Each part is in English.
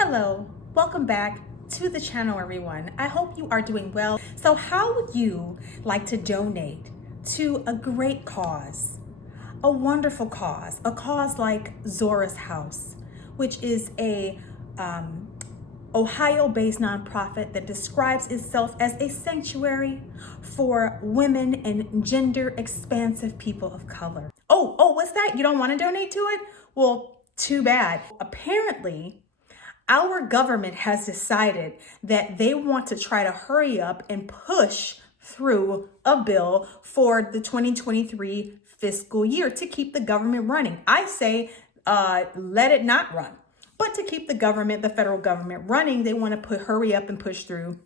Hello, welcome back to the channel, everyone. I hope you are doing well. So how would you like to donate to a great cause, a wonderful cause, a cause like Zora's House, which is a Ohio-based nonprofit that describes itself as a sanctuary for women and gender expansive people of color. Oh, what's that? You don't want to donate to it? Well, too bad. Apparently, our government has decided that they want to try to hurry up and push through a bill for the 2023 fiscal year to keep the government running. I say, let it not run. But to keep the government, the federal government running, they want to hurry up and push through,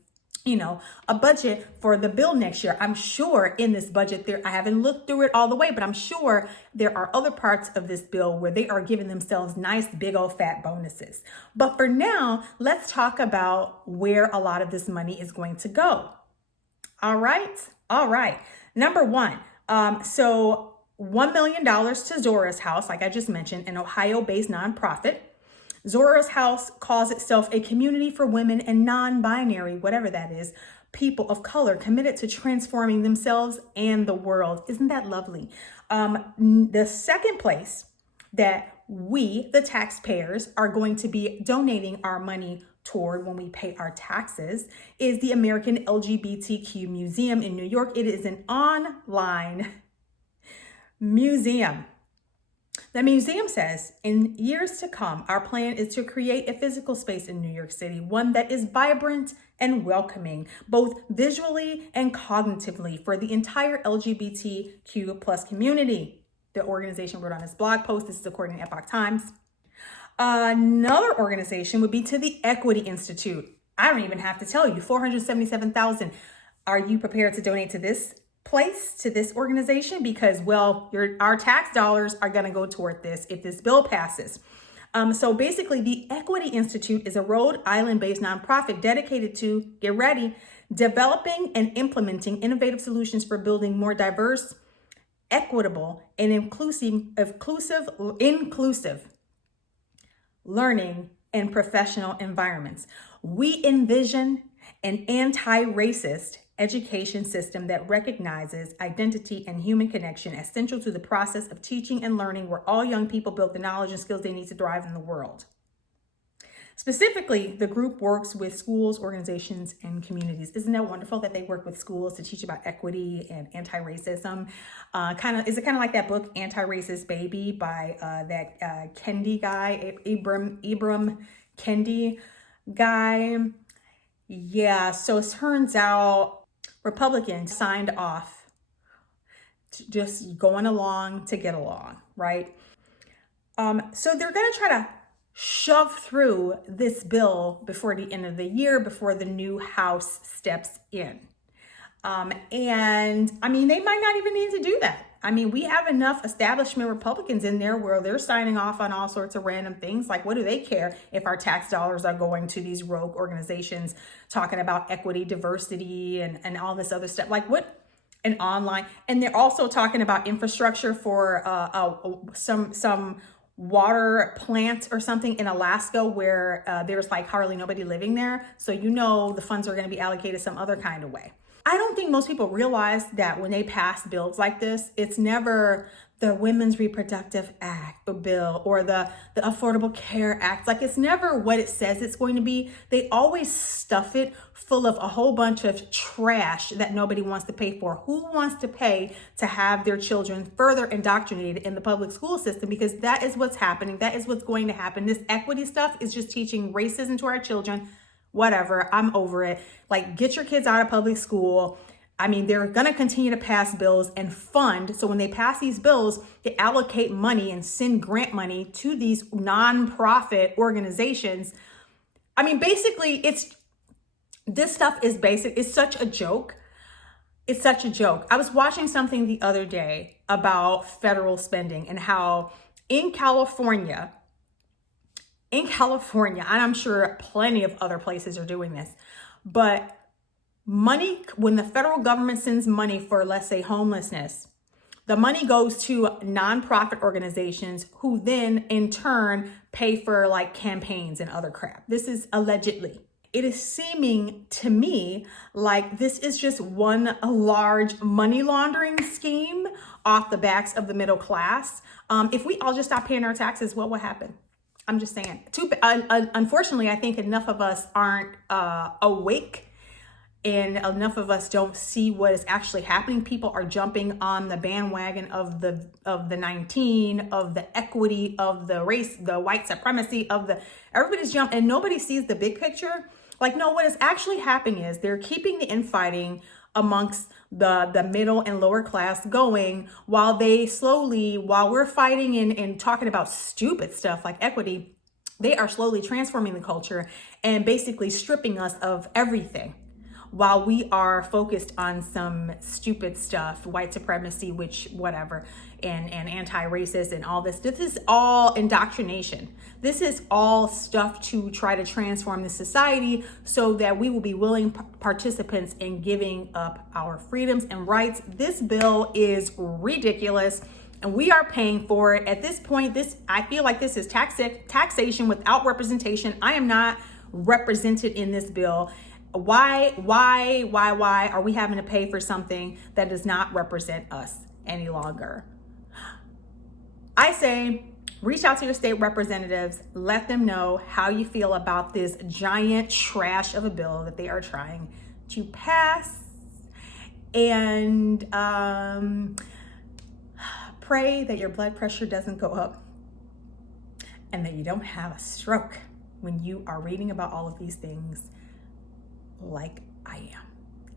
a budget for the bill next year. I'm sure in this budget I haven't looked through it all the way, but I'm sure there are other parts of this bill where they are giving themselves nice, big old fat bonuses. But for now, let's talk about where a lot of this money is going to go. All right. Number one, so $1 million to Zora's House, like I just mentioned, an Ohio-based nonprofit. Zora's House calls itself a community for women and non-binary, whatever that is, people of color committed to transforming themselves and the world. Isn't that lovely? The second place that we, the taxpayers, are going to be donating our money toward when we pay our taxes is the American LGBTQ Museum in New York. It is an online museum. The museum says, in years to come, our plan is to create a physical space in New York City, one that is vibrant and welcoming, both visually and cognitively, for the entire LGBTQ plus community. The organization wrote on its blog post. This is according to Epoch Times. Another organization would be to the Equity Institute. I don't even have to tell you, $477,000. Are you prepared to donate to this place, to this organization? Because, well, our tax dollars are going to go toward this if this bill passes. So basically, the Equity Institute is a Rhode Island-based nonprofit dedicated to, get ready, developing and implementing innovative solutions for building more diverse, equitable, and inclusive learning and professional environments. We envision an anti-racist education system that recognizes identity and human connection as central to the process of teaching and learning, where all young people build the knowledge and skills they need to thrive in the world. Specifically, the group works with schools, organizations, and communities. Isn't that wonderful that they work with schools to teach about equity and anti-racism? Is it kind of like that book, Anti-Racist Baby, by that Kendi guy, Ibram Kendi guy? Yeah, so it turns out Republicans signed off to just going along to get along, right? So they're going to try to shove through this bill before the end of the year, before the new House steps in. And I mean, they might not even need to do that. I mean, we have enough establishment Republicans in there where they're signing off on all sorts of random things. Like, what do they care if our tax dollars are going to these rogue organizations talking about equity, diversity, and all this other stuff? Like, what? And online. And they're also talking about infrastructure for some water plant or something in Alaska where there's like hardly nobody living there. So, the funds are going to be allocated some other kind of way. I don't think most people realize that when they pass bills like this, it's never the Women's Reproductive Act or bill or the Affordable Care Act. Like, it's never what it says it's going to be. They always stuff it full of a whole bunch of trash that nobody wants to pay for. Who wants to pay to have their children further indoctrinated in the public school system? Because that is what's happening. That is what's going to happen. This equity stuff is just teaching racism to our children. Whatever, I'm over it. Like, get your kids out of public school. I mean, they're going to continue to pass bills and fund. So when they pass these bills, they allocate money and send grant money to these nonprofit organizations. I mean, basically, this stuff is basic. It's such a joke. It's such a joke. I was watching something the other day about federal spending and how in California, and I'm sure plenty of other places are doing this, but money, when the federal government sends money for, let's say, homelessness, The money goes to nonprofit organizations who then in turn pay for like campaigns and other crap. This is allegedly. It is seeming to me like this is just one large money laundering scheme off the backs of the middle class. If we all just stop paying our taxes, what will happen? I'm just saying. Unfortunately, I think enough of us aren't awake, and enough of us don't see what is actually happening. People are jumping on the bandwagon of the 19, of the equity, of the race, the white supremacy, everybody's jumping, and nobody sees the big picture. Like, no, what is actually happening is they're keeping the infighting amongst the middle and lower class going while we're fighting and talking about stupid stuff like equity. They are slowly transforming the culture and basically stripping us of everything while we are focused on some stupid stuff, white supremacy, which whatever, and anti-racist and all this. This is all indoctrination. This is all stuff to try to transform the society so that we will be willing participants in giving up our freedoms and rights. This bill is ridiculous, and we are paying for it. At this point, I feel like this is taxation without representation. I am not represented in this bill. Why are we having to pay for something that does not represent us any longer? I say, reach out to your state representatives, let them know how you feel about this giant trash of a bill that they are trying to pass, and pray that your blood pressure doesn't go up and that you don't have a stroke when you are reading about all of these things like I am.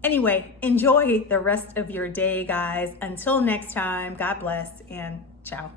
Anyway, enjoy the rest of your day, guys. Until next time, God bless and ciao.